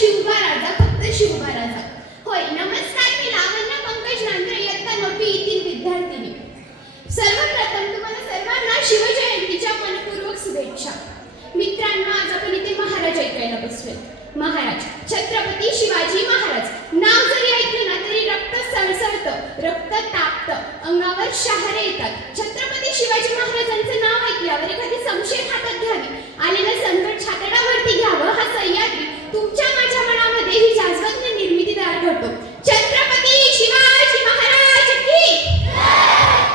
शिवबा राजा, फक्त शिवबा राजा. होय, नमस्कार, मी लावण्य पंकज नांद्रे, इयत्ता 9वी येथील विद्यार्थिनी. सर्वप्रथम तुम्हाला सर्वांना शिवजयंतीच्या मनपूर्वक शुभेच्छा. मित्रांनो, आज आपण इथे महाराज ऐकायला बसलोय. महाराज छत्रपती शिवाजी महाराज. नाव जरी ऐकलं ना तरी रक्त सळसळतं, रक्त तापतं, अंगावर शहारे येतात. छत्रपती शिवाजी महाराजांचं नाव ऐकल्यावर एखादी संशय हातात घ्यावी, आलेलं संकट छातडावरती घ्यावं, हा सह्याद्री तुमच्या माझ्या मनामध्ये ही जाज्वल्य निर्मिती तयार करतो. छत्रपती शिवाजी महाराज की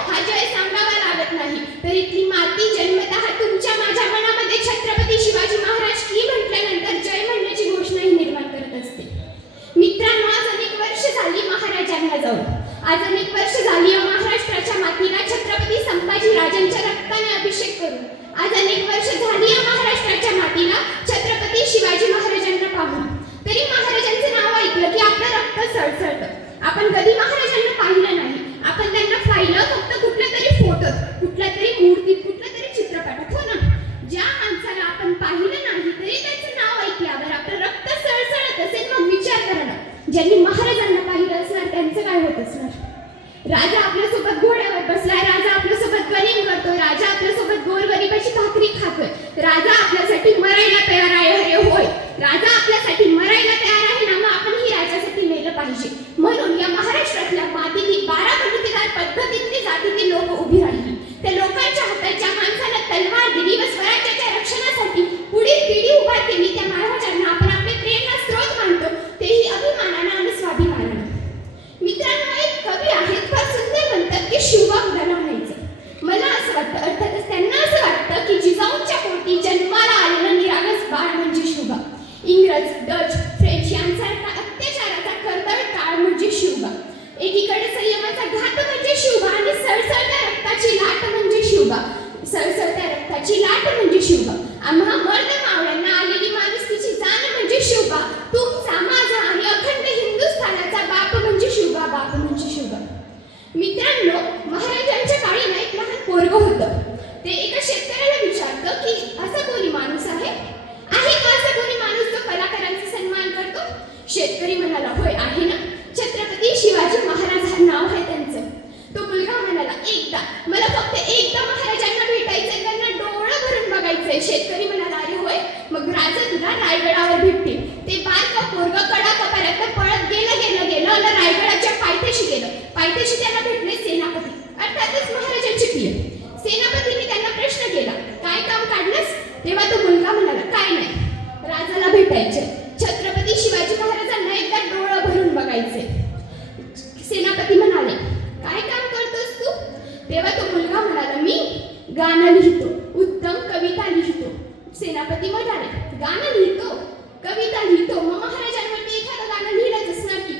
हा जय सांगावा लागत नाही, तर इथली माती जन्मतः तुमच्या माझ्या मनामध्ये छत्रपती शिवाजी महाराज की म्हटल्यानंतर जय म्हणण्याची घोषणाही निर्माण करत असते. मित्रांनो, आज अनेक वर्ष झाली महाराजांना जाऊन. आज अनेक वर्ष झाली या महाराष्ट्राच्या मातीला छत्रपती संभाजी राजांच्या रक्ताने अभिषेक करून. आज अनेक वर्ष झाली या महाराष्ट्राच्या मातीला छत्रपती शिवाजी महाराजांना पाहून. तरी महाराजांचे नाव ऐकलं की आपलं रक्त सळसळतं. आपण कधी महाराजांना पाहिलं नाही, आपण त्यांना पाहिलं फक्त कुठल्या तरी फोटोत, कुठल्या तरी मूर्तीत, कुठल्या तरी चित्रपटात. हो ना, ज्या माणसाला आपण पाहिलं नाही तरी त्याचं नाव ऐकल्यावर आपलं रक्त सळसळत असेल, मग विचार करा ना, ज्यांनी महाराजांना पाहिलं असणार त्यांचं काय होत असणार. राजा आपल्यासोबत घोड्यावर बसलाय, राजा आपल्यासोबत गनिम करतोय, राजा आपल्यासोबत गोरगरिबाची भाकरी खातोय, राजा आपल्यासाठी मरायला तयार आहे. अरे होय, राजा आपल्यासाठी मरायला तयार आहे ना, मग आपणही राजासाठी मेलं पाहिजे. म्हणून या महाराष्ट्रातल्या मातीतील 12 पद्धतीदार पद्धतीतली जातीतील लोक उभी राहिली. त्या लोकांच्या हातात ज्या माणसाला तलवार दिली व स्वराज्याच्या रक्षणासाठी पुढील पिढी उभा केली, त्या महाराजांना आपण आपले प्रेरणा स्रोत मानतो, तेही अभिमानानं आणि स्वाभिमानानं. मित्रांनो, एक कवी आहेत, फार सुंदर म्हणतात की शिवबा मुलाला म्हणायचं. मला असं वाटतं, अर्थातच त्यांना असं वाटतं की जिजाऊंच्या पोटी जन्माला आलेलं निरागस बाळ म्हणजे शिवबा. इंग्रज, डच, फ्रेंच यांसारखा अत्याचाराचा कर्दळ काळ म्हणजे शिवबा. एकीकडे संयमाचा घात म्हणजे शिवबा आणि सळसळत्या रक्ताची लाट म्हणजे शिवबा. सळसळत्या रक्ताची लाट म्हणजे शिवबा. आम्हा मर्द मावळ्यांना आलेली माणुसकीची जाण म्हणजे शिवबा. तुमचा, माझा आणि अखंड हिंदुस्थानाचा बाप म्हणजे शिवबा, बाप म्हणजे शिवबा. मित्रांनो, महाराजांच्या काळी ना एक लहान पोरगं होतं. ते एका शेतकऱ्याला विचारतं की असा कोणी माणूस आहे का असा कोणी माणूस जो कलाकारांचा सन्मान करतो. शेतकरी म्हणाला, होय आहे ना, छत्रपती शिवाजी महाराज हे नाव आहे त्यांचं. तो मुलगा म्हणाला, एकदा मला फक्त एकदा महाराजांना भेटायचंय, त्यांना डोळं भरून बघायचंय. शेतकरी म्हणाला, अरे होय, मग राजा तुला रायगडावर भेटतील. ते बारकं पोरगं कडाकपर्यंत पळत गेलं आणि रायगडाच्या पायथ्याशी गेलं. पायथ्याशी त्यांना भेटले सेनापती, अर्थातच महाराजांचे प्रिय. सेनापतींनी त्यांना प्रश्न केला, काय काम काढलंस? तेव्हा तो मुलगा म्हणाला, काय नाही, राजाला भेटायचे, छत्रपती शिवाजी महाराजांना एकदा डोळं भरून बघायचे. सेनापती म्हणाले, काय काम करतोस तू? तेव्हा तो मुलगा म्हणाला, मी गाणं लिहितो, उत्तम कविता लिहितो. सेनापती म्हणाले, गाणं लिहितो, कविता लिहितो, मग महाराजांवरती एखादं गाणं लिहिलंच असणार की.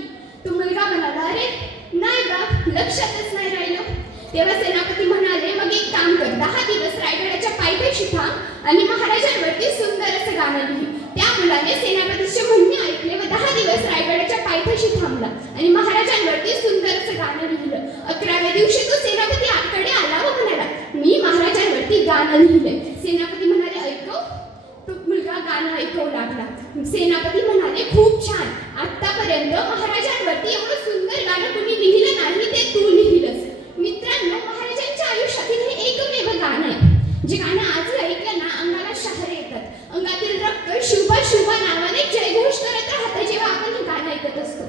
तो मुलगा म्हणाला, अरे नाही बा, लक्षातच नाही राहिलं. तेव्हा सेनापती म्हणाले, मग एक काम कर, 10 दिवस रायगडाच्या पायथ्याशी थांब आणि महाराजांवरती सुंदर असं गाणं लिही. त्या मुलाने सेनापतीचे म्हणणे ऐकले व 10 दिवस रायगडाच्या पायथ्याशी थांबला आणि महाराजांवरती सुंदर असं गाणं लिहिलं. 11व्या दिवशी तो सेनापती आतकडे आला व म्हणाला, मी महाराजांवरती गाणं लिहिलंय. सेनापती म्हणाले, ऐकव. तो मुलगा गाणं ऐकवू लागला. सेनापती म्हणाले, खूप छान, आतापर्यंत महाराजांवरती एवढं सुंदर गाणं कुणी लिहिलं नाही, ते तू लिहिलंस. मित्रांनो, महाराजांच्या आयुष्यातील हे एकमेव गाणं आहे, जे गाणं आजही ऐकलं ना अंगाला शहारे येतात, अंगातील रक्त शुभा शुभा नावाने जयघोष करत राहतं जेव्हा आपण हे गाणं ऐकत असतो.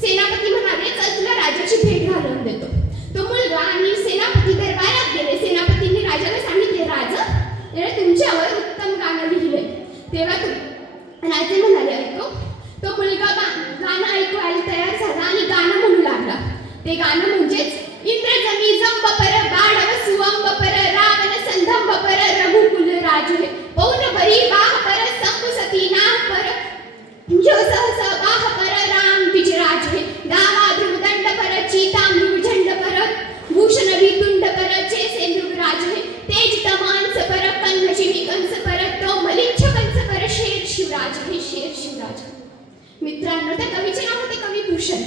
सेनापती म्हणाले, चल तुला राजाची भेट घालून देतो. तो मुलगा आणि सेनापती दरबारात गेले. सेनापतींनी राजाला सांगितले, राजा, तुमच्यावर उत्तम गाणं लिहिलंय. तेव्हा राजे म्हणाले, ऐकव. तो मुलगा गाणं ऐकवायला तयार झाला आणि गाणं म्हणू लागला. ते गाणं म्हणजेच, इंद्रजमी जंब पर बाळव सुवंब पर रावण संधंब पर रघुकुल राजे पौन बरी बाह पर संकुसती नाह पर जो सहस बाह पर राम विजराजे दावा ध्रुव दंड पर चीता मृग झंड पर भूषण वितुंड पर जैसे मृग राजे तेज तमांस पर कन्नजिमी कंस पर तो मलिच्छ कंस पर शेर शिवराज हे शेर शिवराज. मित्रांनो, त्या कवीचे नाव होते कविभूषण.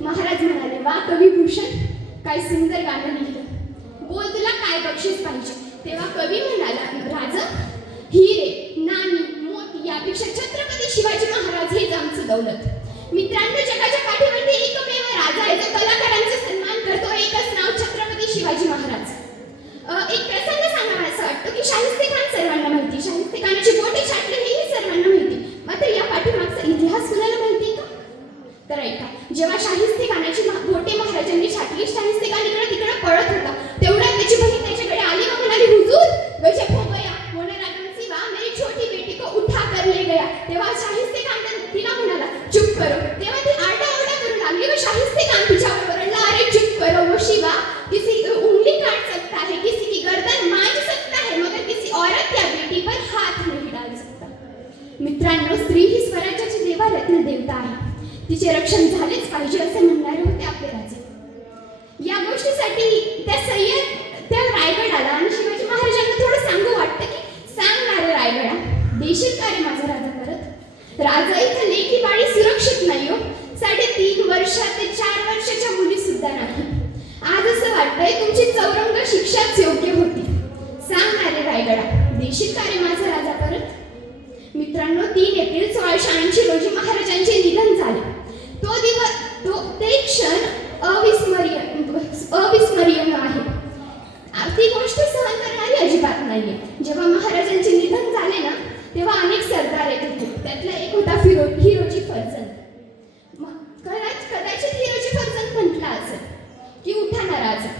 महाराज म्हणाले, वा कविभूषण, काय सुंदर गाणं लिहिलं, बोल तुला काय बक्षीस पाहिजे. तेव्हा कवी म्हणाला, राजा, हिरे, नाणी, मोती यापेक्षा छत्रपती शिवाजी महाराज हेच आमचं दौलत. मित्रांनो, जगाच्या पाठीवरती एकमेव राजा आहे जो कलाकारांचा सन्मान करतो, एकच नाव छत्रपती शिवाजी महाराज. एक प्रसंग सांगावा असं वाटतं की शाहिस्ते खान सर्वांना माहिती, शाहिस्ते खानाची बोटे छाटले हेही सर्वांना माहिती. मात्र या पाठीमागचा इतिहास कुणाला माहिती आहे का? तर ऐका, जेव्हा शाहिस्ते खानाची बोटे महाराजांनी छाटली, शाहिस्ते खान इकडे तिकडे पळत होता, तेवढ्यात त्याची बहीण त्याच्याकडे आली व म्हणाली, हुजूर गजब हो गया, होने लगा सिवा, मेरी छोटी बेटी को उठा कर ले गया. तेव्हा शाहिस्ते खान तिला म्हणाला, चुप करो. तेव्हा ती आरडाओरडा करू लागली व शाहिस्ते खान तिच्यावर ओरडला, अरे चुप करो वो शिवा, किसी उंगली काट सकता है, किसी की गर्दन मांज सकता है, मगर किसी औरत या बेटी पर हाथ नहीं डाल सकता. मित्रांनो, स्त्री ही स्वराज्याची देवाऱ्यातील देवता आहे, तिचे रक्षण झालेच पाहिजे असे म्हणणारे होते आपले राजे. या गोष्टीसाठी त्या रायगडाला आणि शिवाजी महाराजांना थोडं सांगू वाटतं की सांगणारे रायगडा, देशील का रे माझा राजा परत? राजा इथं लेकी बाळी सुरक्षित नाही हो. 3.5 वर्षात ते 4 वर्षाच्या मुली सुद्धा नाही. आज असं वाटतंय तुमची चौरंग शिक्षाच योग्य होती. सांगणारे रायगडा, देशील का रे माझा राजा परत? मित्रांनो, 3 एप्रिल 1680 रोजी महाराजांचे निधन झाले. ते क्षण अविस्मरणीय आहे. ती गोष्ट सहन करणारी अजिबात नाहीये. जेव्हा महाराजांचे निधन झाले ना, तेव्हा अनेक सरदार येत होते. त्यातला एक होता हिरोजी फर्जंद. कदाचित हिरोजी फर्जंद म्हटला असेल की उठा ना राजा,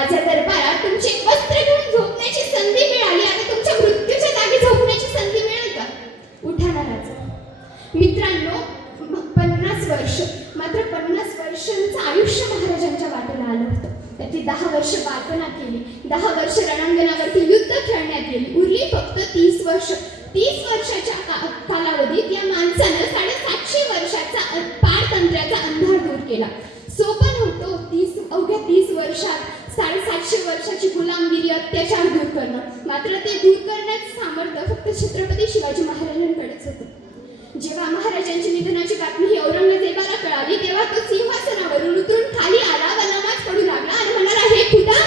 आज या दरबारात तुमचे वस्त्र घेऊन झोपण्याची संधी मिळाली, आता तुमच्या मृत्यूच्या जागी झोपण्याची संधी मिळेल का? उठा ना राजा. मित्रांनो, 50 वर्ष, मात्र 50 वर्षांचं आयुष्य महाराजांच्या वाटेला आलं होतं. त्यातली 10 वर्ष बाळपणात गेली, 10 वर्ष रणांगणावरती युद्ध खेळण्यात गेली, उरली फक्त 30 वर्ष. 30 वर्षाच्या कालावधीत या माणसानं 750 वर्षाचा पारतंत्र्याचा अंधार दूर केला. सोपं नव्हतं अवघ्या 30 वर्षात 750 वर्षाची गुलामगिरी, अत्याचार दूर करणं. मात्र ते दूर करण्याचं सामर्थ्य फक्त छत्रपती शिवाजी महाराजांकडेच होतं. जेव्हा महाराजांची निधनाची बातमी ही औरंगजेबाला कळाली, तेव्हा तो सिंहासनावरून उतरून खाली आला व नमाज पडू लागला आणि म्हणाला, हे खुदा,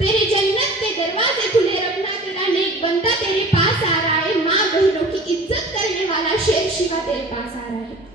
तेरे जन्नत के दरवाजे खुले रखना, तेरा नेक बंदा तेरे पास आ रहा है, माँ बहनों की इज्जत करने वाला शेर शिवा तेरे पास आ रहा है.